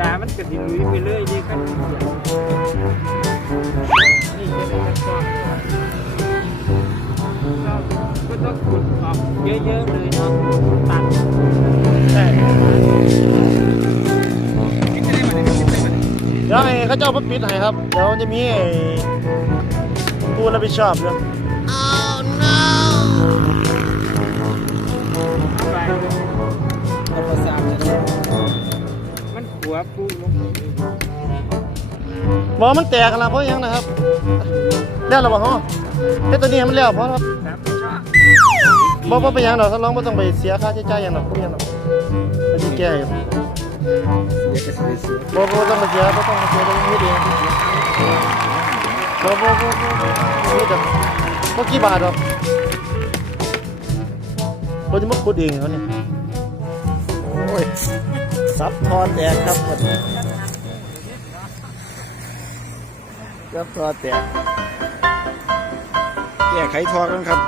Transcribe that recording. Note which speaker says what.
Speaker 1: ดามันก็สิลุยไปเลยดีครับนี่ก็ได้กระสอบเราก็ต้องขุดออกเยอะๆเลยเนาะตัด
Speaker 2: ใช่เดี๋ยวให้เขาเจ้ามาปิดให้ครับ เดี๋ยวจะมีไอ้ผู้รับผิดชอบ
Speaker 1: เอาะ มันขัวปูลง
Speaker 2: บอมันแตกกันละเพราะยังนะครับแล้วเราบอกฮะเฮ้ยตัวนี้มันแล้วเพราะครับ
Speaker 1: บชอบ
Speaker 2: บ่บ่ไปยังดอกถ้าลองบ่ต้องไปเสียค่าใช้จ่ายหยังดอกบ่มีหยังดอกมันสิแก้อ
Speaker 3: ยู่
Speaker 2: บ่บ่ต้องมาเสียบ่ต้องมาเสียต้องมีเองบ่บ่บ่บ่บ่มีดอกบ่กี่บาทดอกเราจะมาขุดเองเขาเนี่ย โอ้ยซับทอแตกครับหมดซับทอแตกแก้ไขทอกันครับ